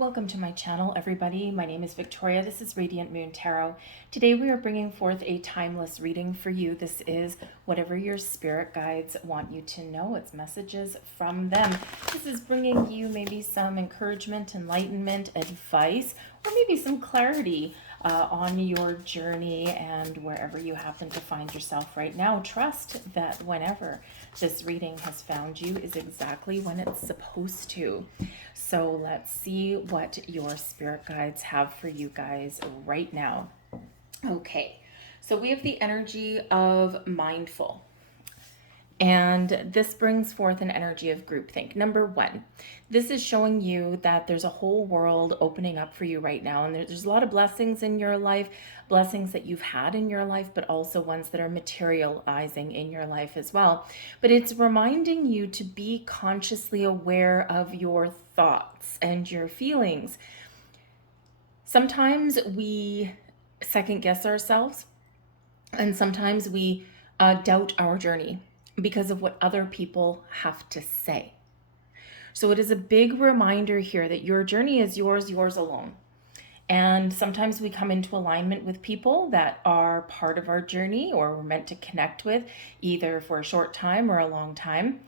Welcome to my channel, everybody. My name is Victoria. This is Radiant Moon Tarot. Today we are bringing forth a timeless reading for you. This is whatever your spirit guides want you to know. It's messages from them. This is bringing you maybe some encouragement, enlightenment, advice, or maybe some clarity on your journey and wherever you happen to find yourself right now. Trust that whenever this reading has found you is exactly when it's supposed to. So let's see what your spirit guides have for you guys right now. Okay, so we have the energy of mindful. And this brings forth an energy of groupthink. Number one, this is showing you that there's a whole world opening up for you right now. And there's a lot of blessings in your life, blessings that you've had in your life, but also ones that are materializing in your life as well. But it's reminding you to be consciously aware of your thoughts and your feelings. Sometimes we second guess ourselves, and sometimes we doubt our journey because of what other people have to say. So it is a big reminder here that your journey is yours alone. And sometimes we come into alignment with people that are part of our journey or we're meant to connect with, either for a short time or a long time.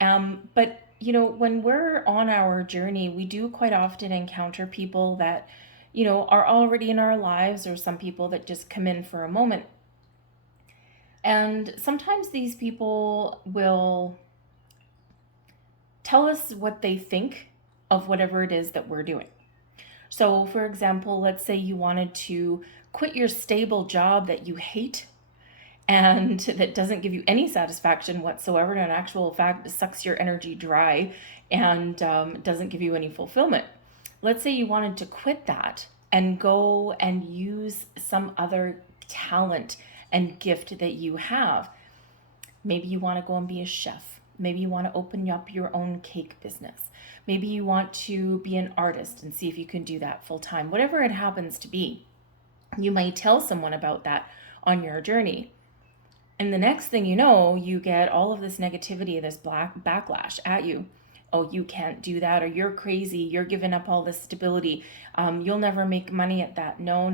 But you know, when we're on our journey, we do quite often encounter people that, you know, are already in our lives, or some people that just come in for a moment. And sometimes these people will tell us what they think of whatever it is that we're doing. So, for example, let's say you wanted to quit your stable job that you hate and that doesn't give you any satisfaction whatsoever, and in actual fact sucks your energy dry and doesn't give you any fulfillment. Let's say you wanted to quit that and go and use some other talent and gift that you have. Maybe you want to go and be a chef. Maybe you want to open up your own cake business. Maybe you want to be an artist and see if you can do that full time. Whatever it happens to be, you might tell someone about that on your journey. And the next thing you know, you get all of this negativity, this backlash at you. Oh, you can't do that, or you're crazy, you're giving up all this stability, you'll never make money at that. No,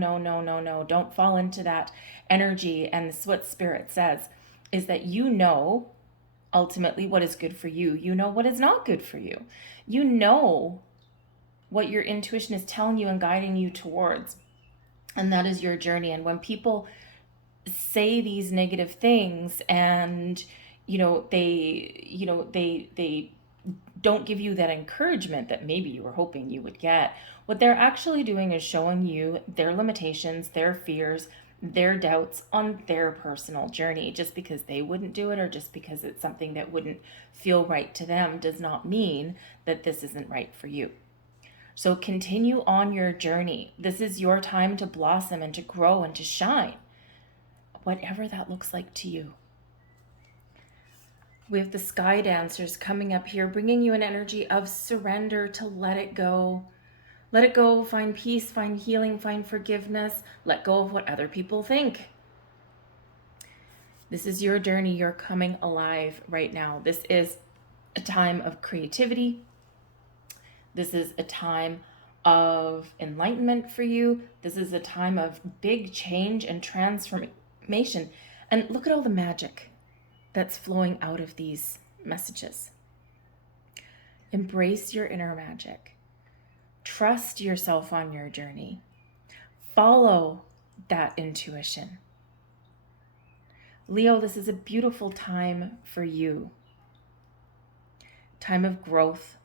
don't fall into that energy. And this is what Spirit says, is that you know ultimately what is good for you. You know what is not good for you. You know what your intuition is telling you and guiding you towards. And that is your journey. And when people say these negative things and, they don't give you that encouragement that maybe you were hoping you would get, what they're actually doing is showing you their limitations, their fears, their doubts on their personal journey. Just because they wouldn't do it, or just because it's something that wouldn't feel right to them, does not mean that this isn't right for you. So continue on your journey. This is your time to blossom and to grow and to shine, whatever that looks like to you. We have the Sky Dancers coming up here, bringing you an energy of surrender, to let it go. Let it go, find peace, find healing, find forgiveness. Let go of what other people think. This is your journey. You're coming alive right now. This is a time of creativity. This is a time of enlightenment for you. This is a time of big change and transformation. And look at all the magic that's flowing out of these messages. Embrace your inner magic. Trust yourself on your journey. Follow that intuition. Leo, this is a beautiful time for you. Time of growth.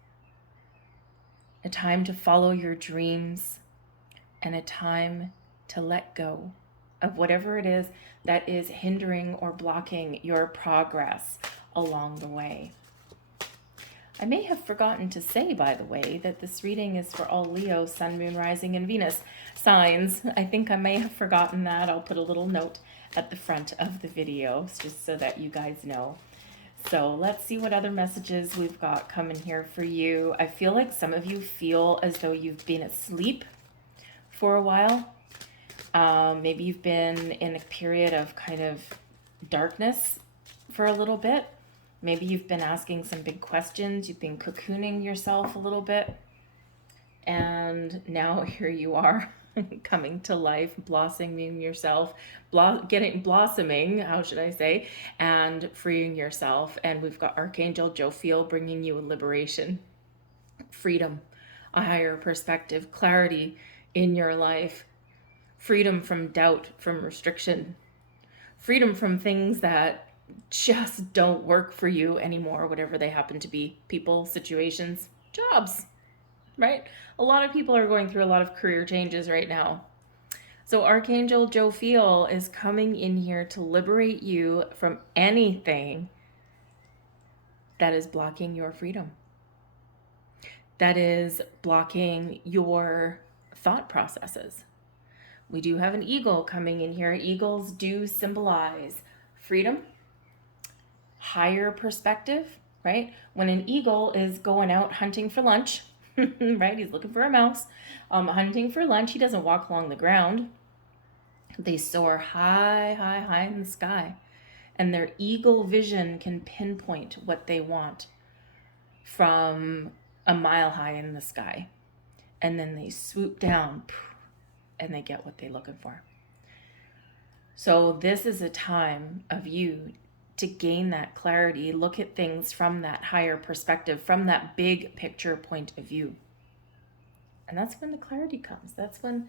A time to follow your dreams. And a time to let go of whatever it is that is hindering or blocking your progress along the way. I may have forgotten to say, by the way, that this reading is for all Leo, Sun, Moon, Rising, and Venus signs. I think I may have forgotten that. I'll put a little note at the front of the video just so that you guys know. So let's see what other messages we've got coming here for you. I feel like some of you feel as though you've been asleep for a while. Maybe you've been in a period of kind of darkness for a little bit. Maybe you've been asking some big questions. You've been cocooning yourself a little bit. And now here you are coming to life, blossoming yourself, blossoming, how should I say, and freeing yourself. And we've got Archangel Jophiel bringing you a liberation, freedom, a higher perspective, clarity in your life, freedom from doubt, from restriction, freedom from things that just don't work for you anymore, whatever they happen to be, people, situations, jobs, right? A lot of people are going through a lot of career changes right now. So Archangel Jophiel is coming in here to liberate you from anything that is blocking your freedom, that is blocking your thought processes. We do have an eagle coming in here. Eagles do symbolize freedom, higher perspective, right? When an eagle is going out hunting for lunch, right? He's looking for a mouse, hunting for lunch. He doesn't walk along the ground. They soar high, high, high in the sky. And their eagle vision can pinpoint what they want from a mile high in the sky. And then they swoop down and they get what they're looking for. So this is a time of you to gain that clarity, look at things from that higher perspective, from that big picture point of view. And that's when the clarity comes. That's when,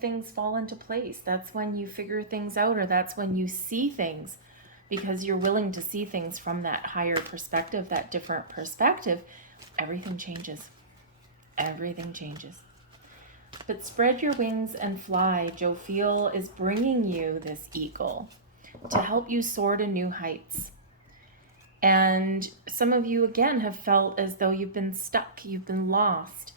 things fall into place. That's when you figure things out, or that's when you see things, because you're willing to see things from that higher perspective, that different perspective. Everything changes. Everything changes. But spread your wings and fly. Jophiel is bringing you this eagle to help you soar to new heights. And some of you, again, have felt as though you've been stuck, you've been lost.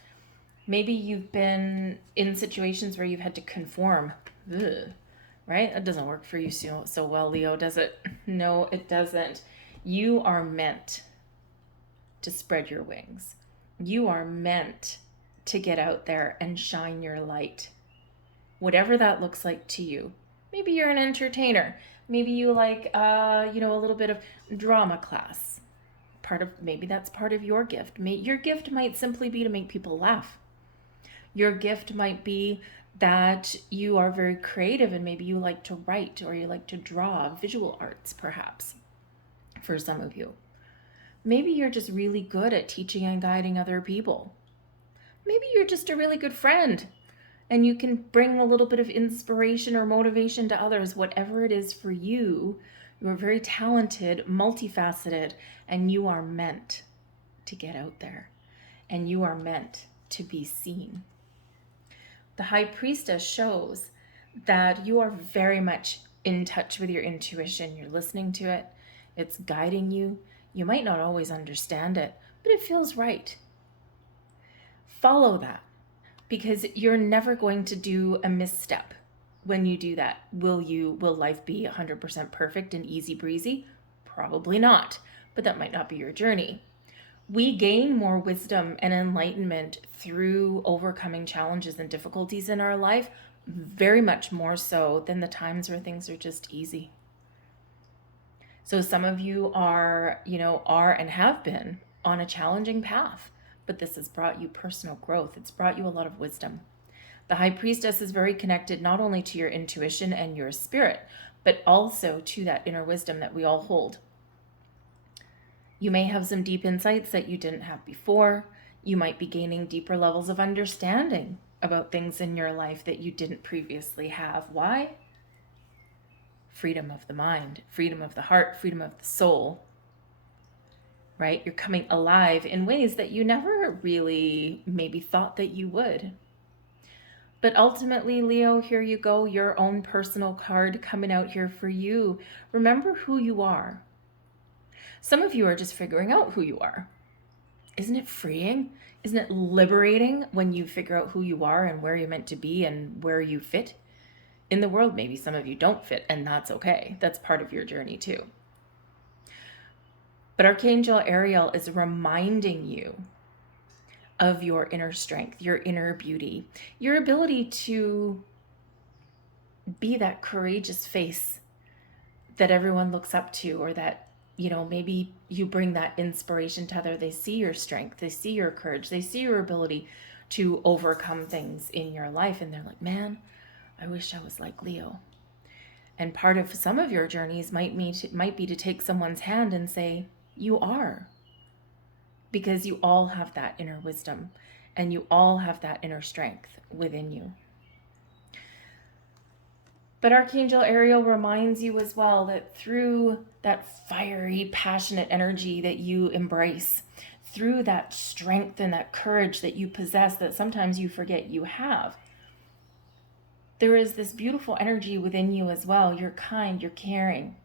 Maybe you've been in situations where you've had to conform. Ugh, right? That doesn't work for you so well, Leo, does it? No, it doesn't. You are meant to spread your wings. You are meant to get out there and shine your light, whatever that looks like to you. Maybe you're an entertainer. Maybe you like, a little bit of drama class. Maybe that's part of your gift. Your gift might simply be to make people laugh. Your gift might be that you are very creative and maybe you like to write or you like to draw, visual arts perhaps, for some of you. Maybe you're just really good at teaching and guiding other people. Maybe you're just a really good friend and you can bring a little bit of inspiration or motivation to others. Whatever it is for you, you're very talented, multifaceted, and you are meant to get out there and you are meant to be seen. The High Priestess shows that you are very much in touch with your intuition. You're listening to it. It's guiding you. You might not always understand it, but it feels right. Follow that, because you're never going to do a misstep when you do that. Will life be 100% perfect and easy breezy? Probably not, but that might not be your journey. We gain more wisdom and enlightenment through overcoming challenges and difficulties in our life, very much more so than the times where things are just easy. So some of you are and have been on a challenging path, but this has brought you personal growth. It's brought you a lot of wisdom. The High Priestess is very connected not only to your intuition and your spirit, but also to that inner wisdom that we all hold. You may have some deep insights that you didn't have before. You might be gaining deeper levels of understanding about things in your life that you didn't previously have. Why? Freedom of the mind, freedom of the heart, freedom of the soul, right? You're coming alive in ways that you never really maybe thought that you would. But ultimately, Leo, here you go, your own personal card coming out here for you. Remember who you are. Some of you are just figuring out who you are. Isn't it freeing? Isn't it liberating when you figure out who you are and where you're meant to be and where you fit in the world? Maybe some of you don't fit, and that's okay. That's part of your journey too. But Archangel Ariel is reminding you of your inner strength, your inner beauty, your ability to be that courageous face that everyone looks up to, or that, maybe you bring that inspiration to others. They see your strength, they see your courage, they see your ability to overcome things in your life. And they're like, man, I wish I was like Leo. And part of some of your journeys might be to take someone's hand and say, you are. Because you all have that inner wisdom and you all have that inner strength within you. But Archangel Ariel reminds you as well that through that fiery, passionate energy that you embrace, through that strength and that courage that you possess that sometimes you forget you have, there is this beautiful energy within you as well. You're kind, you're caring.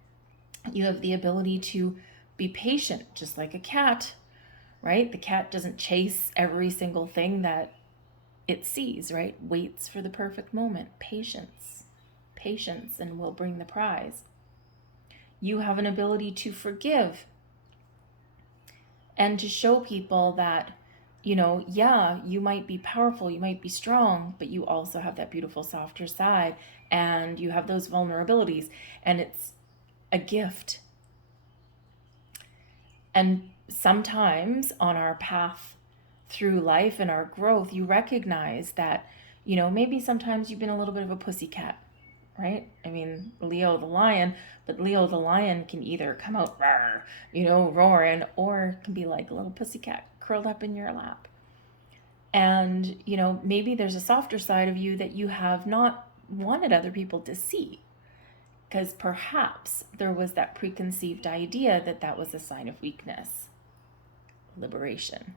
You have the ability to be patient, just like a cat, right? The cat doesn't chase every single thing that it sees, right? Waits for the perfect moment. Patience, and will bring the prize. You have an ability to forgive and to show people that, yeah, you might be powerful, you might be strong, but you also have that beautiful, softer side, and you have those vulnerabilities, and it's a gift. And sometimes on our path through life and our growth, you recognize that, maybe sometimes you've been a little bit of a pussycat, right? I mean, Leo the lion, but Leo the lion can either come out, roaring, or can be like a little pussycat curled up in your lap. And, maybe there's a softer side of you that you have not wanted other people to see, because perhaps there was that preconceived idea that that was a sign of weakness. Liberation.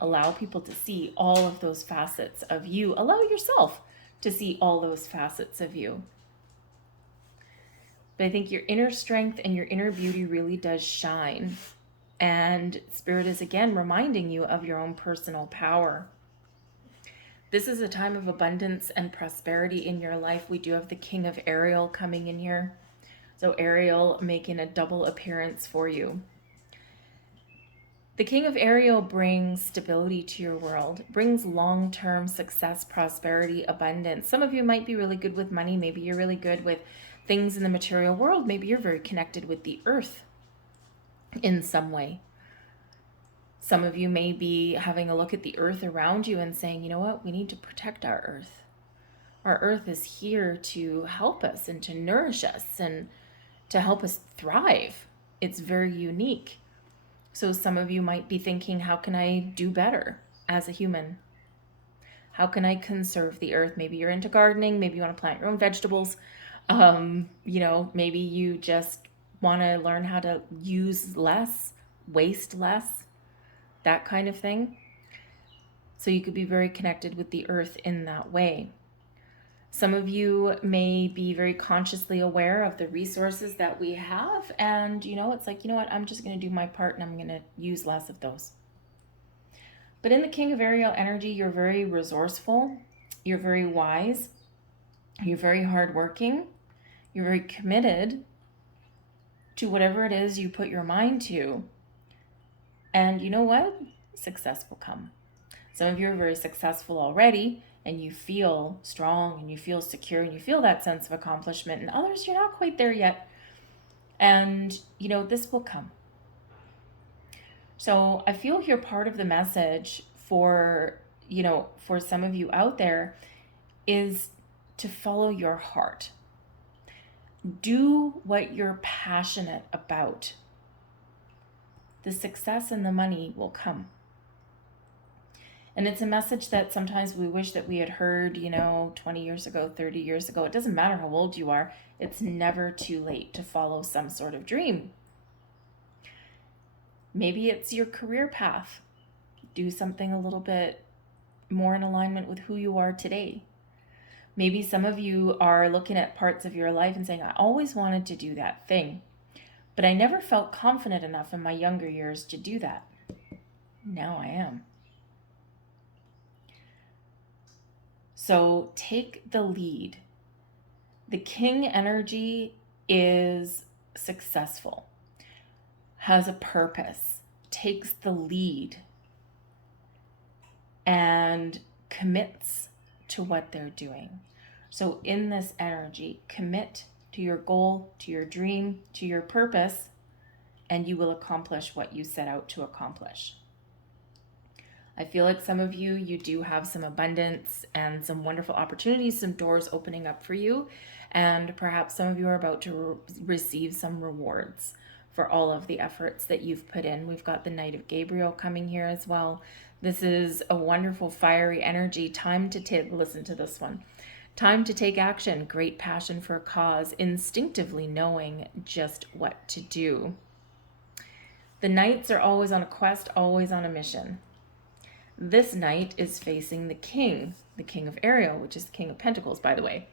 Allow people to see all of those facets of you. Allow yourself to see all those facets of you. But I think your inner strength and your inner beauty really does shine. And Spirit is again reminding you of your own personal power. This is a time of abundance and prosperity in your life. We do have the King of Ariel coming in here. So Ariel making a double appearance for you. The King of Ariel brings stability to your world, brings long-term success, prosperity, abundance. Some of you might be really good with money. Maybe you're really good with things in the material world. Maybe you're very connected with the earth in some way. Some of you may be having a look at the earth around you and saying, you know what, we need to protect our earth. Our earth is here to help us and to nourish us and to help us thrive. It's very unique. So some of you might be thinking, how can I do better as a human? How can I conserve the earth? Maybe you're into gardening. Maybe you want to plant your own vegetables. Maybe you just want to learn how to use less, waste less, that kind of thing. So you could be very connected with the earth in that way. Some of you may be very consciously aware of the resources that we have. And, it's like, I'm just going to do my part and I'm going to use less of those. But in the King of Ariel energy, you're very resourceful. You're very wise. You're very hardworking. You're very committed to whatever it is you put your mind to. And you know what? Success will come. Some of you are very successful already, and you feel strong and you feel secure and you feel that sense of accomplishment, and others, you're not quite there yet. And, this will come. So I feel here part of the message for some of you out there is to follow your heart. Do what you're passionate about. The success and the money will come. And it's a message that sometimes we wish that we had heard, 20 years ago, 30 years ago. It doesn't matter how old you are. It's never too late to follow some sort of dream. Maybe it's your career path. Do something a little bit more in alignment with who you are today. Maybe some of you are looking at parts of your life and saying, I always wanted to do that thing, but I never felt confident enough in my younger years to do that. Now I am. So take the lead. The King energy is successful, has a purpose, takes the lead, and commits to what they're doing. So in this energy, commit to your goal, to your dream, to your purpose, and you will accomplish what you set out to accomplish. I feel like some of you, you do have some abundance and some wonderful opportunities, some doors opening up for you. And perhaps some of you are about to receive some rewards for all of the efforts that you've put in. We've got the Knight of Gabriel coming here as well. This is a wonderful fiery energy. Time to listen to this one. Time to take action, great passion for a cause, instinctively knowing just what to do. The knights are always on a quest, always on a mission. This knight is facing the king of Ariel, which is the King of Pentacles, by the way.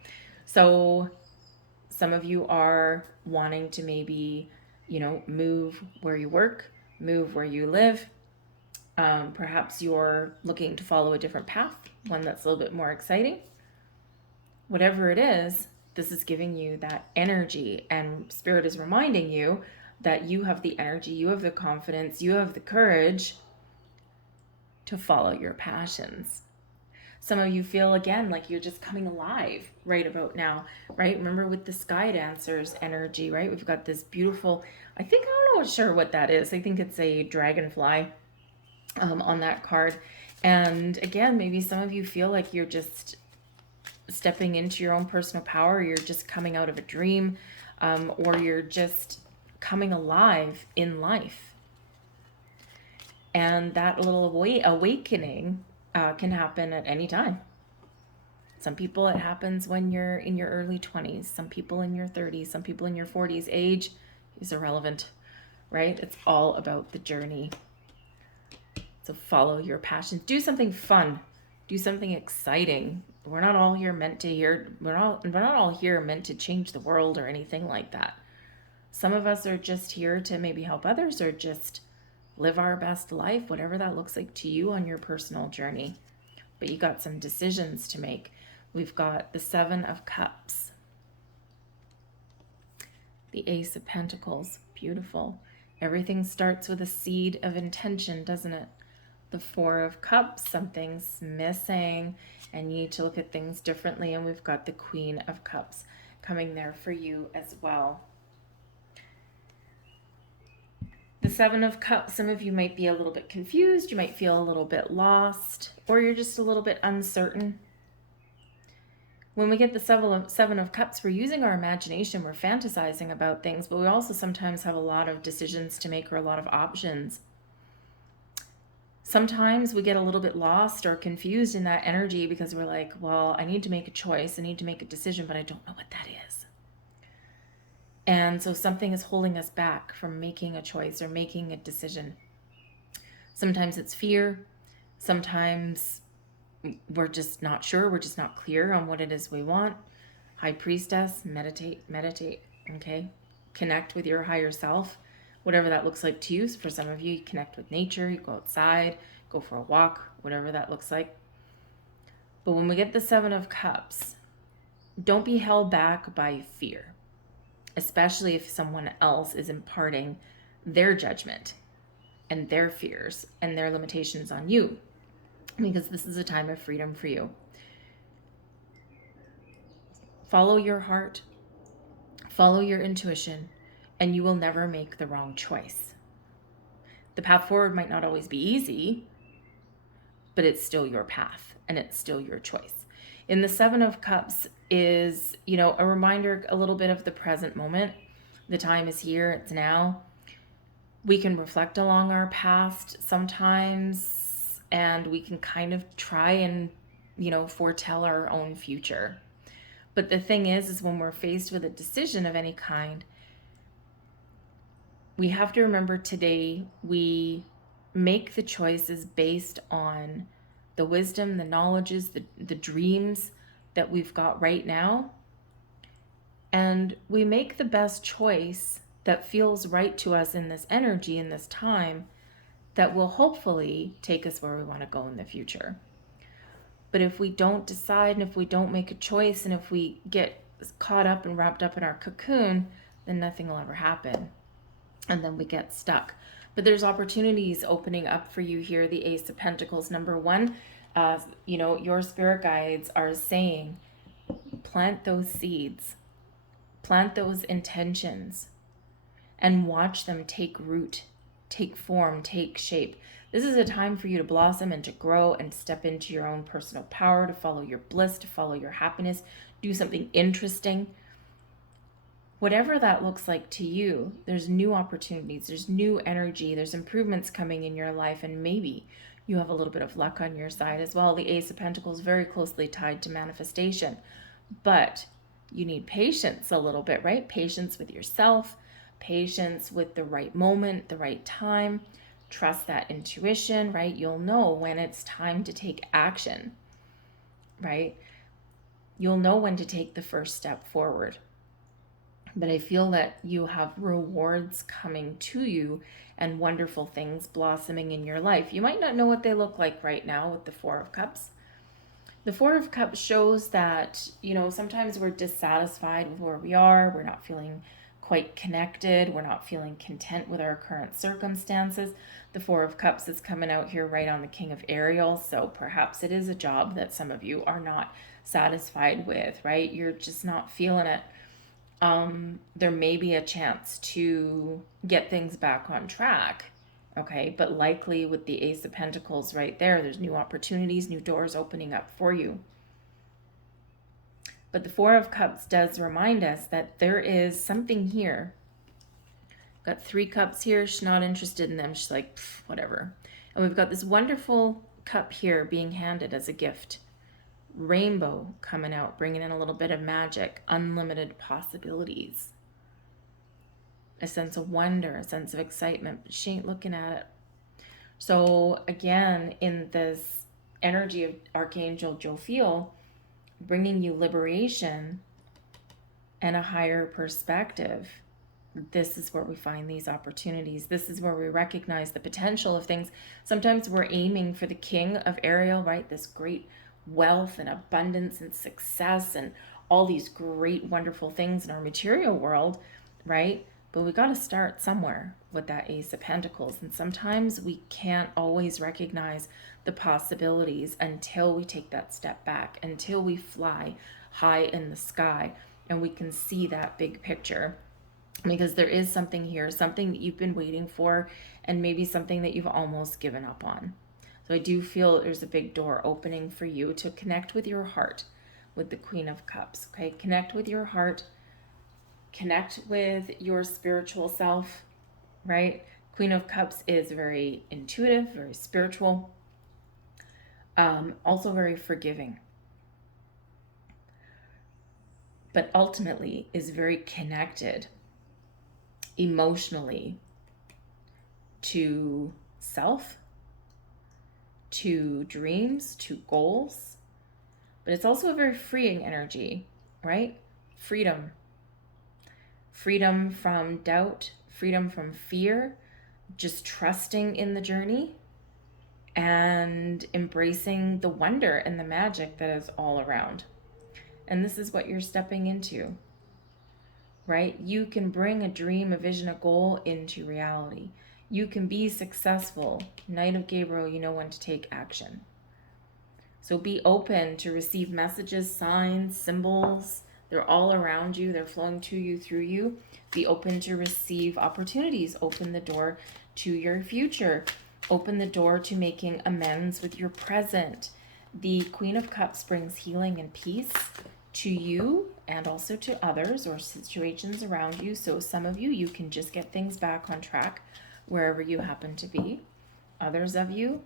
So some of you are wanting to maybe, move where you work, move where you live. Perhaps you're looking to follow a different path, one that's a little bit more exciting. Whatever it is, this is giving you that energy, and Spirit is reminding you that you have the energy, you have the confidence, you have the courage to follow your passions. Some of you feel, again, like you're just coming alive right about now, right? Remember with the Sky Dancers energy, right? We've got this beautiful, I don't know sure what that is. I think it's a dragonfly on that card. And again, maybe some of you feel like you're just stepping into your own personal power. You're just coming out of a dream, or you're just coming alive in life. And that little awakening can happen at any time. Some people, it happens when you're in your early 20s, some people in your 30s, some people in your 40s. Age is irrelevant, right? It's all about the journey. So follow your passions. Do something fun. Do something exciting. We're not all here meant to we're not all here meant to change the world or anything like that. Some of us are just here to maybe help others or just live our best life, whatever that looks like to you on your personal journey. But you got some decisions to make. We've got the Seven of Cups, the Ace of Pentacles, beautiful. Everything starts with a seed of intention, doesn't it? The Four of Cups, something's missing and you need to look at things differently. And we've got the Queen of Cups coming there for you as well. The Seven of Cups, some of you might be a little bit confused, you might feel a little bit lost, or you're just a little bit uncertain. When we get the Seven of Cups, we're using our imagination, we're fantasizing about things, but we also sometimes have a lot of decisions to make or a lot of options. Sometimes we get a little bit lost or confused in that energy because we're like, well, I need to make a choice, I need to make a decision, but I don't know what that is. And so something is holding us back from making a choice or making a decision. Sometimes it's fear. Sometimes we're just not sure. We're just not clear on what it is we want. High Priestess, meditate, okay? Connect with your higher self, whatever that looks like to you. So for some of you, you connect with nature, you go outside, go for a walk, whatever that looks like. But when we get the Seven of Cups, don't be held back by fear, especially if someone else is imparting their judgment and their fears and their limitations on you, because this is a time of freedom for you. Follow your heart, follow your intuition, and you will never make the wrong choice. The path forward might not always be easy, but it's still your path and it's still your choice. In the Seven of Cups is, a reminder a little bit of the present moment. The time is here, it's now. We can reflect along our past sometimes, and we can kind of try and, foretell our own future. But the thing is when we're faced with a decision of any kind, we have to remember today we make the choices based on the wisdom, the knowledges, the dreams that we've got right now. And we make the best choice that feels right to us in this energy, in this time, that will hopefully take us where we want to go in the future. But if we don't decide, and if we don't make a choice, and if we get caught up and wrapped up in our cocoon, then nothing will ever happen. And then we get stuck. But there's opportunities opening up for you here. The Ace of Pentacles, number one, your spirit guides are saying, plant those seeds, plant those intentions, and watch them take root take form, take shape. This is a time for you to blossom and to grow and step into your own personal power, to follow your bliss, to follow your happiness, do something interesting. Whatever that looks like to you, there's new opportunities, there's new energy, there's improvements coming in your life, and maybe you have a little bit of luck on your side as well. The Ace of Pentacles is very closely tied to manifestation, but you need patience a little bit, right? Patience with yourself, patience with the right moment, the right time. Trust that intuition, right? You'll know when it's time to take action, right? You'll know when to take the first step forward. But I feel that you have rewards coming to you and wonderful things blossoming in your life. You might not know what they look like right now with the Four of Cups. The Four of Cups shows that, sometimes we're dissatisfied with where we are. We're not feeling quite connected. We're not feeling content with our current circumstances. The Four of Cups is coming out here right on the King of Ariel. So perhaps it is a job that some of you are not satisfied with, right? You're just not feeling it. There may be a chance to get things back on track, okay? But likely with the Ace of Pentacles right there, there's new opportunities, new doors opening up for you. But the Four of Cups does remind us that there is something here. Got 3 cups here. She's not interested in them. She's like, whatever. And we've got this wonderful cup here being handed as a gift. Rainbow coming out, bringing in a little bit of magic, unlimited possibilities, a sense of wonder, a sense of excitement, but she ain't looking at it. So again, in this energy of Archangel Jophiel, bringing you liberation and a higher perspective, this is where we find these opportunities. This is where we recognize the potential of things. Sometimes we're aiming for the King of Ariel, right? This great wealth and abundance and success and all these great, wonderful things in our material world, right? But we got to start somewhere with that Ace of Pentacles. And sometimes we can't always recognize the possibilities until we take that step back, until we fly high in the sky and we can see that big picture. Because there is something here, something that you've been waiting for, and maybe something that you've almost given up on. So I do feel there's a big door opening for you to connect with your heart with the Queen of Cups, okay? Connect with your heart, connect with your spiritual self, right? Queen of Cups is very intuitive, very spiritual, also very forgiving, but ultimately is very connected emotionally to self, to dreams, to goals, but it's also a very freeing energy, right? Freedom from doubt, freedom from fear, just trusting in the journey and embracing the wonder and the magic that is all around. And this is what you're stepping into, right? You can bring a dream, a vision, a goal into reality. You can be successful. Knight of Gabriel, you know when to take action. So be open to receive messages, signs, symbols. They're all around you. They're flowing to you, through you. Be open to receive opportunities. Open the door to your future. Open the door to making amends with your present. The Queen of Cups brings healing and peace to you and also to others or situations around you. So some of you, you can just get things back on track wherever you happen to be. Others of you,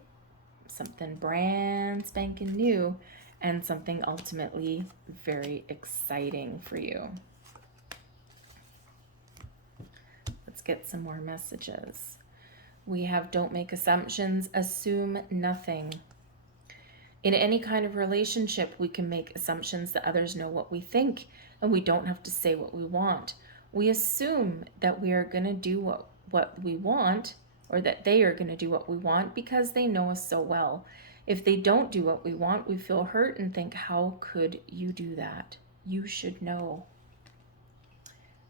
something brand spanking new and something ultimately very exciting for you. Let's get some more messages. We have don't make assumptions, assume nothing. In any kind of relationship, we can make assumptions that others know what we think, and we don't have to say what we want. We assume that we are going to do what we want, or that they are going to do what we want because they know us so well. If they don't do what we want, we feel hurt and think, how could you do that? You should know.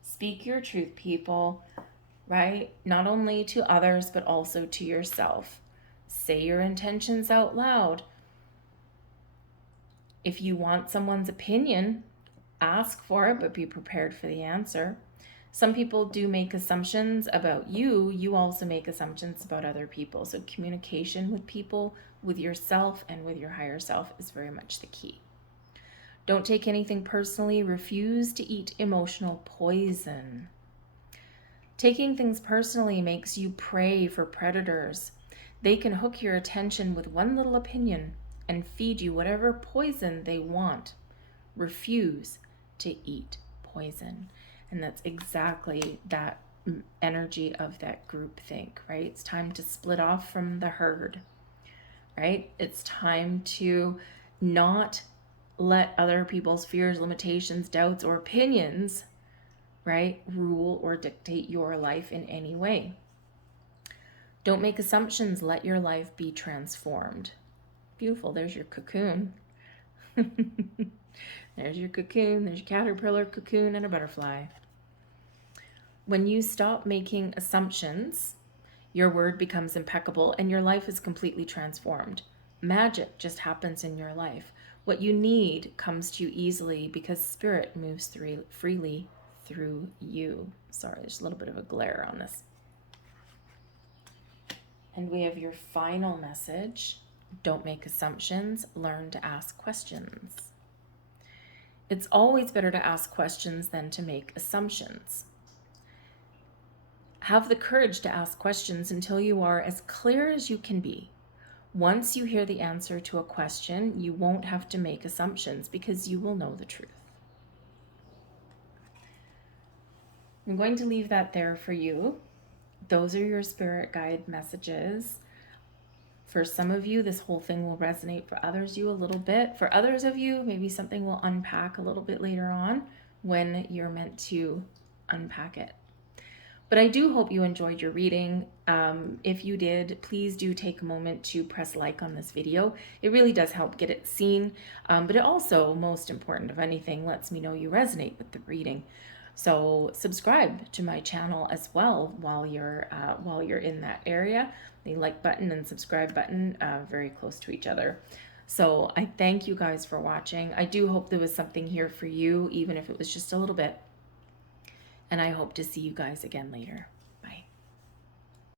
Speak your truth, people, right? Not only to others, but also to yourself. Say your intentions out loud. If you want someone's opinion, ask for it, but be prepared for the answer. Some people do make assumptions about you. You also make assumptions about other people. So communication with people, with yourself, and with your higher self is very much the key. Don't take anything personally. Refuse to eat emotional poison. Taking things personally makes you prey for predators. They can hook your attention with one little opinion and feed you whatever poison they want. Refuse to eat poison. And that's exactly that energy of that group think, right? It's time to split off from the herd, right? It's time to not let other people's fears, limitations, doubts, or opinions, right, rule or dictate your life in any way. Don't make assumptions. Let your life be transformed. Beautiful. There's your cocoon. There's your cocoon. There's your caterpillar, cocoon, and a butterfly. When you stop making assumptions, your word becomes impeccable and your life is completely transformed. Magic just happens in your life. What you need comes to you easily because spirit moves freely through you. Sorry, there's a little bit of a glare on this. And we have your final message. Don't make assumptions. Learn to ask questions. It's always better to ask questions than to make assumptions. Have the courage to ask questions until you are as clear as you can be. Once you hear the answer to a question, you won't have to make assumptions because you will know the truth. I'm going to leave that there for you. Those are your spirit guide messages. For some of you, this whole thing will resonate. For others, you a little bit. For others of you, maybe something will unpack a little bit later on when you're meant to unpack it. But I do hope you enjoyed your reading. If you did, please do take a moment to press like on this video. It really does help get it seen. But it also, most important of anything, lets me know you resonate with the reading. So subscribe to my channel as well while you're in that area. The like button and subscribe button very close to each other. So I thank you guys for watching. I do hope there was something here for you, even if it was just a little bit. And I hope to see you guys again later.